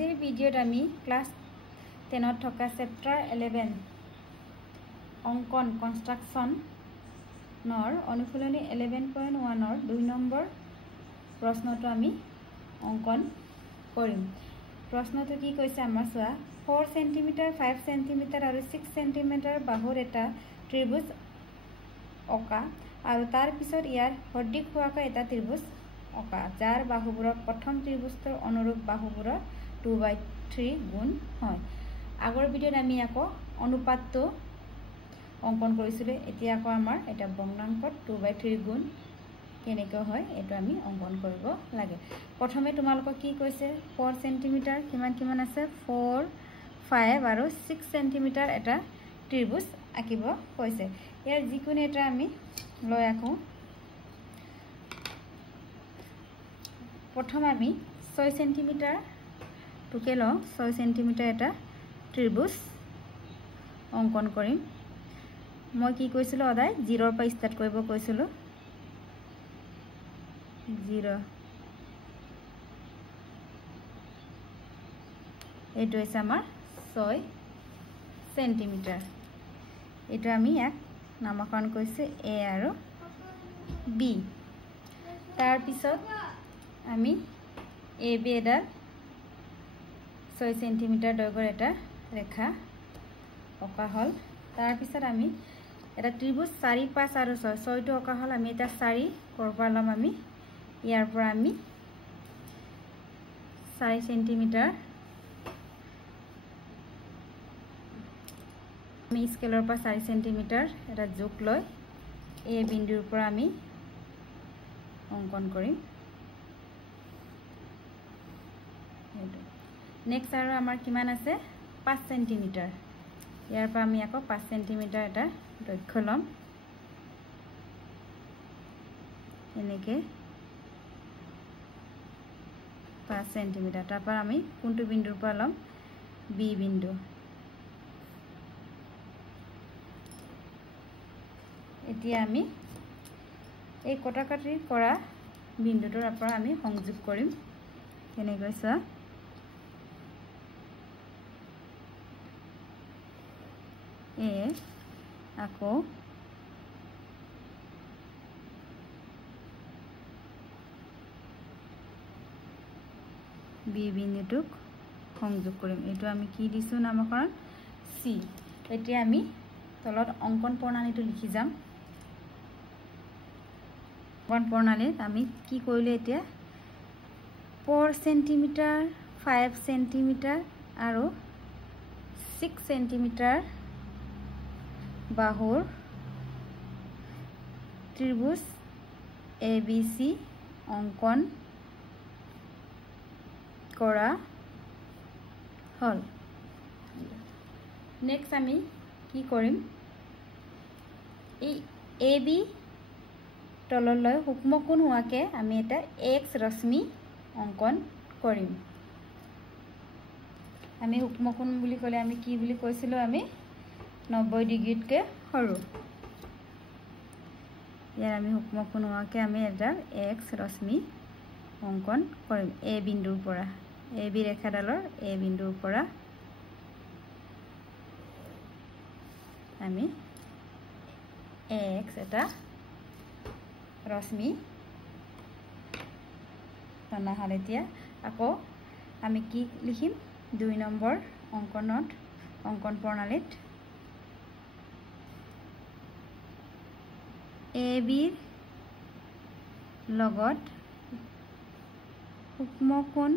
আজিৰ ভিডিঅ'ত আমি ক্লাস 10 থকা চেপ্টাৰ 11 অঙ্কন কনস্ট্ৰাকশন নৰ অনুশীলনী 11.1 ৰ 2 নম্বৰ প্ৰশ্নটো আমি অঙ্কন কৰিম। প্ৰশ্নটো কি কৈছে আমাৰ চোৱা 4 cm 5 cm আৰু 6 cm বাহুৰ এটা ত্ৰিভুজ অকা আৰু তাৰ পিছত ইয়াৰ সদৃশ হোৱাকৈ এটা ত্ৰিভুজ অকা যাৰ বাহুবোৰৰ প্ৰথম ত্ৰিভুজৰ অনুৰূপ বাহুবোৰৰ 2/3 গুণ হয়। আগৰ ভিডিঅ'ত আমি আকৌ অনুপাতটো অঙ্কন কৰিছিলো, এতিয়া আকৌ আমাৰ এটা ভগ্নাংশত 2/3 গুণ কেনেকৈ হয় এটো আমি অঙ্কন কৰিব লাগে। প্ৰথমে তোমালোকক কি কৈছে 4 cm কিমান আছে 4 5 আৰু 6 cm এটা ত্ৰিভুজ আঁকিব কৈছে। ইয়াৰ যিকোনো এটা আমি লৈ আঁকো। প্ৰথম আমি 6 cm টুকে লওঁ 6 cm এটা ত্ৰিভুজ অঙ্কন কৰিম। মই কি কৈছিলো অদাই 0 ৰ পৰা ষ্টাৰ্ট কৰিব কৈছিলো 0 এইটো হৈছে আমাৰ 6 cm। এইটো আমি এক নামকৰণ কৰিছে A আৰু B। তাৰ পিছত আমি AB এডাল 6 cm দৈৰ্ঘ্যৰ এটা ৰেখা অকা হল। তাৰ পিছত আমি এটা ত্ৰিভুজ 4 5 আৰু 6 6টো অকা হল। আমি এটা 4 কৰপৰা লম আমি ইয়াৰ পৰা আমি 4 cm আমি স্কেলৰ পৰা 4 cm এটা যোগ লৈ A বিন্দুৰ পৰা আমি অঙ্কন কৰিম। নেক্সট আৰু আমাৰ কিমান আছে 5 cm। ইয়াৰ পৰা আমি আকৌ 5 cm এটা দৈৰ্ঘ্য লম এনেকে 5 cm। তাৰ পৰা আমি কোনটো বিন্দুৰ পৰা লম B বিন্দু। এতিয়া আমি এই কটাকাটি কৰা বিন্দুটোৰ পৰা আমি সংযোগ কৰিম কেনেকৈ চোৱা A আকৌ B বিন্দুটোক সংযোগ কৰিম। এইটো আমি কি দিছো নামকৰণ C। এতিয়া আমি তলত অঙ্কন প্ৰণালীটো লিখি যাম। অঙ্কন প্ৰণালীত আমি কি কৰিলে এতিয়া 4 cm 5 cm আৰু 6 cm বাহুৰ ত্ৰিভুজ ABC অঙ্কন কৰা হল। নেক্সট আমি কি কৰিম এই AB তললৈ সূক্ষ্মকোণ হোৱাকে আমি এটা X ৰশ্মি অঙ্কন কৰিম। আমি সূক্ষ্মকোণ বুলি ক'লে আমি কি বুলি কৈছিলো আমি 90 ডিগ্ৰীতকে সৰু। ইয়াৰ আমি সূক্ষ্মকোণ হোৱাকে আমি এটা X ৰশ্মি অঙ্কন কৰিম A বিন্দুৰ পৰা AB ৰেখাডালৰ A বিন্দুৰ পৰা আমি X এটা ৰশ্মি বনা হল। এতিয়া আকৌ আমি কি লিখিম 2 নম্বৰ অঙ্কন প্ৰণালীত AB লগত সূক্ষ্মকোণ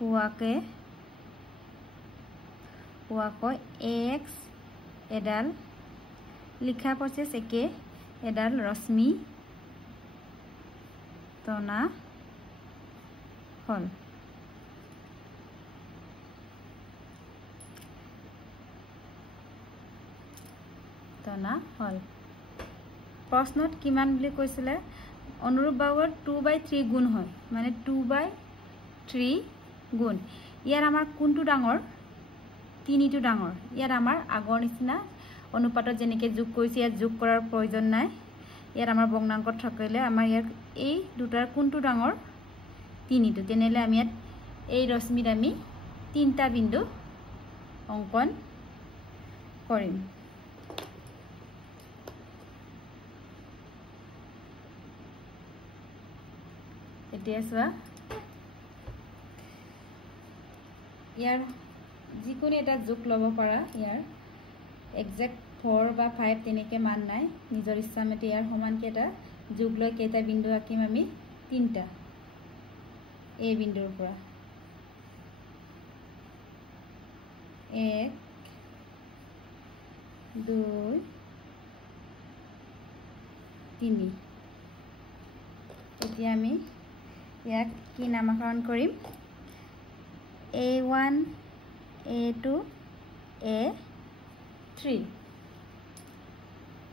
হোৱাকৈ AX এডাল লিখা প্ৰচেছ একে এডাল ৰশ্মি টনা হল। প্ৰশ্নত কিমান বুলি কৈছিলে অনুৰূপ বাহুৰ 2/3 গুণ হয় মানে 2/3 গুণ। ইয়াৰ আমাৰ কোনটো ডাঙৰ 3টো ডাঙৰ। ইয়াত আমাৰ আগৰ নিচিনা অনুপাতত যেনেকৈ যোগ কৰিছে ইয়াত যোগ কৰাৰ প্ৰয়োজন নাই। ইয়াত আমাৰ ভগ্নাংকত থাকিলে আমাৰ ইয়াত এই দুটাৰ কোনটো ডাঙৰ 3টো তেনেহলে আমি ইয়াত এই ৰশ্মিত আমি 3টা বিন্দু অঙ্কন কৰিম এতিয়া চোৱা ইয়াৰ যিকোনো এটা যোগ লব পাৰা ইয়াৰ এক্সাক্ট 4 বা 5 তেনেকে মান নাই নিজৰ ইচ্ছামতে ইয়াৰ সমান কেটা যোগ লৈ কেটা বিন্দু আঁকিম আমি 3টা এই বিন্দুৰ পৰা 1 2 3 এতিয়া আমি ইয়াক কি নামকৰণ কৰিম A1 A2 A3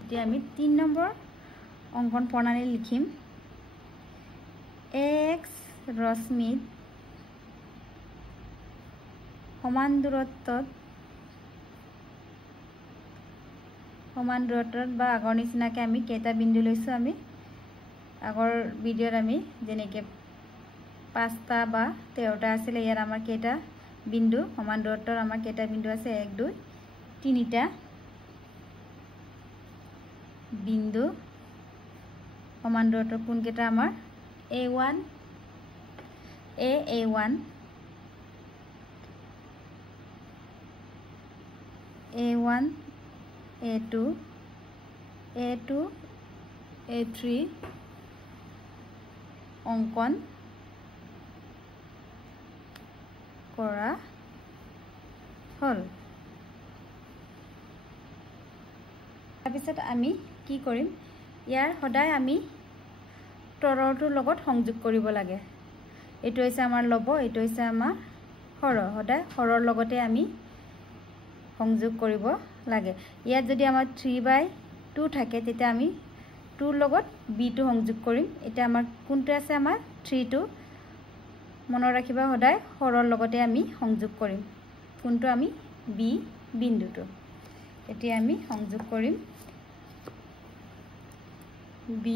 এতিয়া আমি 3 নম্বৰ অঙ্কন প্ৰণালী লিখিম x ৰশ্মিত সমান দূৰত্বত বা আগৰ নিচিনাকে আমি কেটা বিন্দু লৈছো আমি আগৰ ভিডিওত আমি যেনেকে 5টা বা 13টা আছিল ইয়াৰ আমাৰ কেটা বিন্দু সমান দূৰত্বৰ আমাৰ কেটা বিন্দু আছে 1 2 3টা বিন্দু সমান দূৰত্বৰ কোন কেটা আমাৰ A1 A1 A1 A2 A2 A3 অঙ্কন কৰা হল তাৰপিছত আমি কি কৰিম ইয়াৰ সদায় আমি তৰৰটোৰ লগত সংযোগ কৰিব লাগে এটো হৈছে আমাৰ লব এটো হৈছে আমাৰ হৰ সদায় হৰৰ লগতে আমি সংযোগ কৰিব লাগে ইয়াত যদি আমাৰ 3/2 থাকে তেতিয়া আমি 2 লগত b টো সংযোগ কৰিম এটা আমাৰ কোনটো আছে আমাৰ 3 টো মনত ৰাখিবা সদায় হৰৰ লগতে আমি সংযোগ কৰিম কোনটো আমি b বিন্দুটো এতিয়া আমি সংযোগ কৰিম b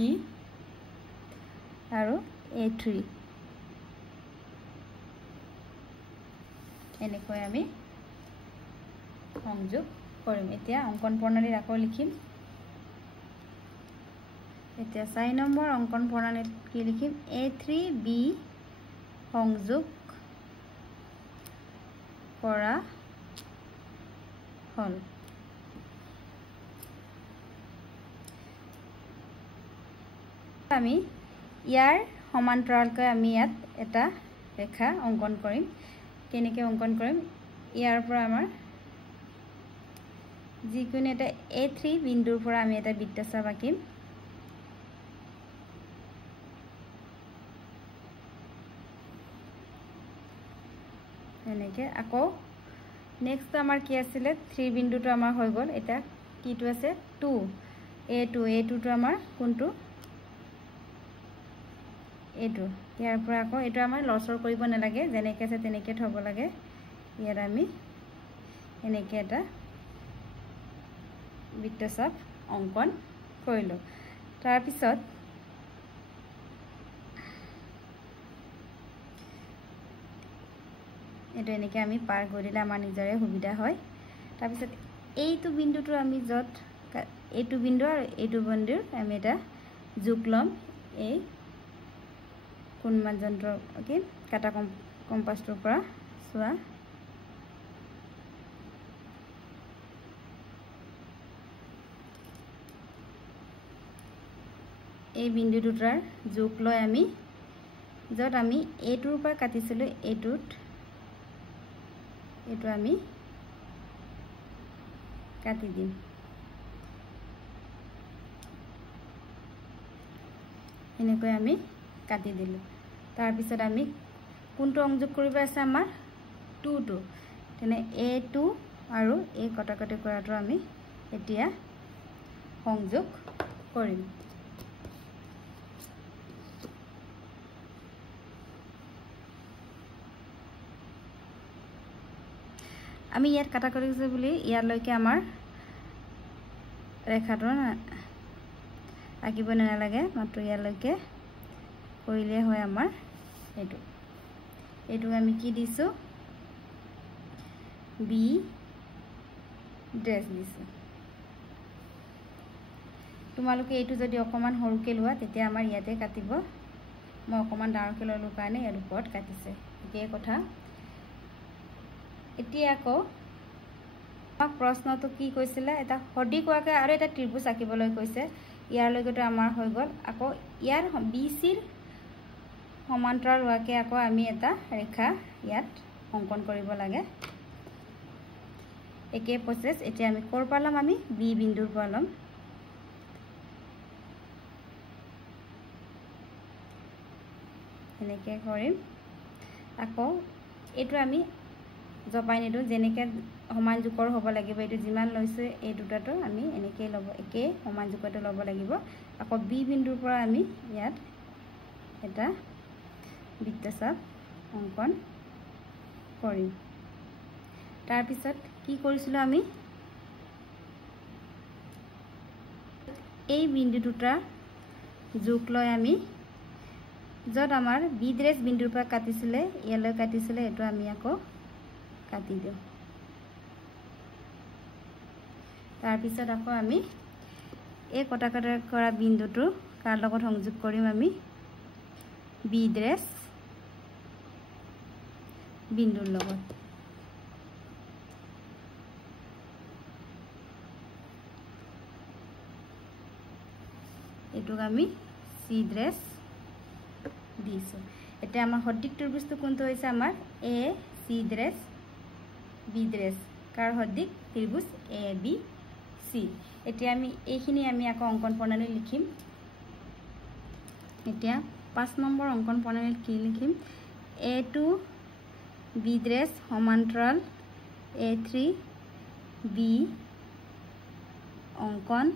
আৰু A3 এনেকৈ আমি সংযোগ কৰিম এতিয়া অঙ্কন প্ৰণালীত আকৌ লিখিম এতিয়া 4 নম্বৰ অঙ্কন প্ৰণালীত কি লিখিম A3B সংযোগ কৰা হল আমি ইয়াৰ সমান্তৰালকৈ আমি ইয়াত এটা ৰেখা অঙ্কন কৰিম কেনেকৈ অঙ্কন কৰিম ইয়াৰ পৰা আমাৰ যিকোনো এটা A3 বিন্দুৰ পৰা আমি এটা বৃত্তচাপ আঁকিম এনেকে আকৌ নেক্সট আমাৰ কি আছিল 3 বিন্দুটো আমাৰ হৈ গল এটা কিটো আছে 2 A2 টো আমাৰ কোনটো এটো ইয়াৰ পৰা আকৌ এটো আমাৰ লছৰ কৰিব নালাগে যেনেকে আছে তেনেকে থব লাগে ইয়াৰ আমি এনেকে এটা বৃত্তচাপ অঙ্কন কৰিলো তাৰ পিছত এটো এনেকে আমি পাৰ কৰিলে আমাৰ নিজৰে সুবিধা হয় তাৰ পিছত এইটো বিন্দুটো আমি যত এইটো বিন্দু আৰু এইটো বিন্দুৰ আমি এটা যোগ লম এই কোণমান যন্ত্ৰ ওকে কাটা কম্পাসটোৰ পৰা চোৱা এই বিন্দু দুটাৰ যোগ লৈ আমি যত আমি এইটোৰ পৰা কাটিছিলো এইটোত এটো আমি কাটি দিম এনেকৈ আমি কাটি দিলো তাৰ পিছত আমি কোনটো সংযোগ কৰিব আছে আমাৰ 2 টো তেনে A2 আৰু এই কটাকটি কৰাটো আমি এতিয়া সংযোগ কৰিম আমি ইয়াত কাটা কৰিছে বুলি ইয়ালৈকে আমাৰ ৰেখাটো আঁকিব নালাগে, মাত্ৰ ইয়ালৈকে কৰিলে হয় আমাৰ এইটো আমি কি দিছোঁ বি ড্ৰেছ দিছোঁ। তোমালোকে এইটো যদি অকণমান সৰুকৈ লোৱা তেতিয়া আমাৰ ইয়াতে কাটিব, মই অকণমান ডাঙৰকৈ ল'লোঁ কাৰণে ইয়াৰ ওপৰত কাটিছে, একেই কথা। এতিয়া আকৌ আমাক প্ৰশ্নটো কি কৈছিলে, এটা সদিক হোৱাকৈ আৰু এটা ত্ৰিভুজ আঁকিবলৈ কৈছে। ইয়ালৈকেতো আমাৰ হৈ গ'ল। আকৌ ইয়াৰ বি চিৰ সমান্তৰাল হোৱাকৈ আকৌ আমি এটা ৰেখা ইয়াত অংকন কৰিব লাগে। একেই প্ৰচেছ। এতিয়া আমি ক'ৰ পৰা ল'ম, আমি বি বিন্দুৰ পৰা ল'ম। এনেকৈ কৰিম। আকৌ এইটো আমি জপাই নিদিওঁ, যেনেকৈ সমান জোখৰ হ'ব লাগিব। এইটো যিমান লৈছোঁ এই দুটাটো আমি এনেকৈয়ে ল'ব, একেই সমান জোখৰটো ল'ব লাগিব। আকৌ বি বিন্দুৰ পৰা আমি ইয়াত এটা বৃত্তচাপ অংকন কৰিম। তাৰপিছত কি কৰিছিলোঁ আমি, এই বিন্দু দুটা যোগ লৈ আমি য'ত আমাৰ বি ড্ৰেছ বিন্দুৰ পৰা কাটিছিলে ইয়ালৈ কাটিছিলে, এইটো আমি আকৌ কাটি দিওঁ। তাৰপিছত আকৌ আমি এই কটা কৰা বিন্দুটো কাৰ লগত সংযোগ কৰিম, আমি বি ড্ৰেছ বিন্দুৰ লগত। এইটোক আমি চি ড্ৰেছ দিছোঁ। এতিয়া আমাৰ সদৃশ ত্ৰিভুজটো কোনটো হৈছে, আমাৰ এ চি ড্ৰেছ বি ড্ৰেছ। কাৰ সদৃশ ত্ৰিভুজ এ বি চি। এতিয়া আমি এইখিনি আমি আকৌ অংকন প্ৰণালী লিখিম। এতিয়া 5 নম্বৰ অংকন প্ৰণালীত কি লিখিম, A2 বি ড্ৰেছ সমান্তৰাল A3 বি অংকন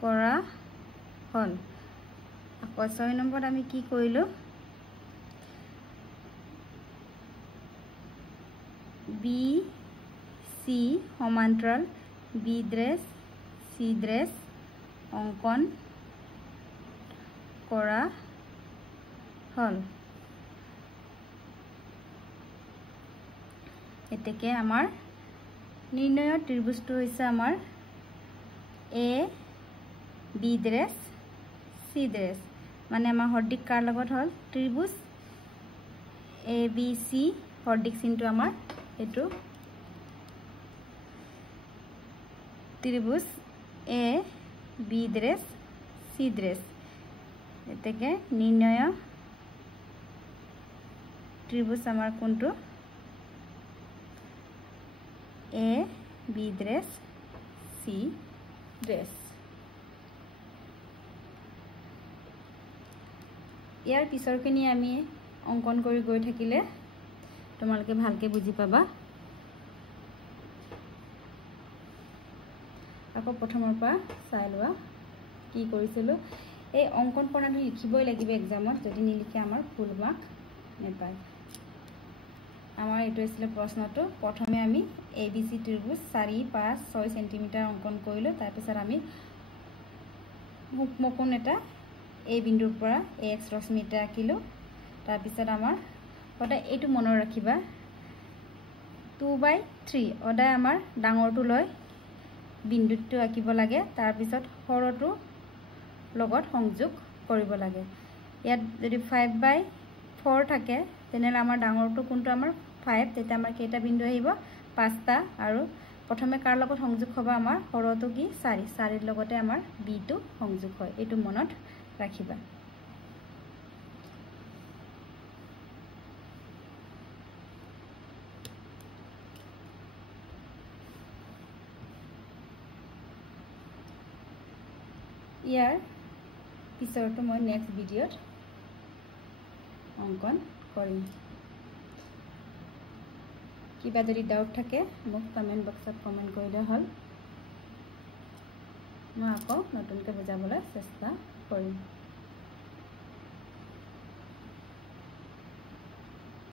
কৰা হ'ল। আকৌ 6 নম্বৰত আমি কি কৰিলোঁ, বি চি সমান্তৰাল বি ড্ৰেছ চি ড্ৰেছ অংকন কৰা হ'ল। এতেকে আমাৰ নিৰ্ণয়ৰ ত্ৰিভুজটো হৈছে আমাৰ A B dress C dress, মানে আমাৰ সদৃশ কাৰ লগত হ'ল, ত্ৰিভুজ এ বি চি। সদৃশ চিনটো আমাৰ এইটো ত্ৰিভুজ A B dress C dress. এতেকে নিৰ্ণয় ত্ৰিভুজ আমাৰ কোনটো, A B dress C dress. ইয়াৰ পিছৰখিনি আমি অংকন কৰি গৈ থাকিলে তোমালোকে ভালকৈ বুজি পাবা। আকৌ প্ৰথমৰ পৰা চাই লোৱা কি কৰিছিলোঁ। এই অংকন প্ৰণালী লিখিবই লাগিব এক্সামত, যদি নিলিখে আমাৰ ফুল মাৰ্ক নেপায়। আমাৰ এইটো আছিলে প্ৰশ্নটো। প্ৰথমে আমি এ বি চি ত্ৰিভুজ 4, 5, 6 চেণ্টিমিটাৰ অংকন কৰিলোঁ। তাৰপিছত আমি সূক্ষ্মকোণ এটা এই বিন্দুৰ পৰা এ এক্স ৰশ্মি এটা আঁকিলোঁ। তাৰপিছত আমাৰ সদায় এইটো মনত ৰাখিবা, 2/3 সদায় আমাৰ ডাঙৰটো লৈ বিন্দুটো আঁকিব লাগে, তাৰপিছত সৰহটো লগত সংযোগ কৰিব লাগে। ইয়াত যদি 5/4 থাকে তেনেহ'লে আমাৰ ডাঙৰটো কোনটো, আমাৰ 5, তেতিয়া আমাৰ কেইটা বিন্দু আহিব, 5টা। আৰু প্ৰথমে কাৰ লগত সংযোগ হ'ব, আমাৰ সৰহটো কি 4, 4ৰ লগতে আমাৰ বিটো সংযোগ হয়। এইটো মনত ৰাখিবা। ইয়াৰ পিছৰটো মই নেক্সট ভিডিঅ'ত অংকন কৰিম। কিবা যদি ডাউট থাকে মোক কমেণ্ট বক্সত কমেণ্ট কৰিলে হ'ল, মই আকৌ নতুনকৈ বুজাবলৈ চেষ্টা কৰিম।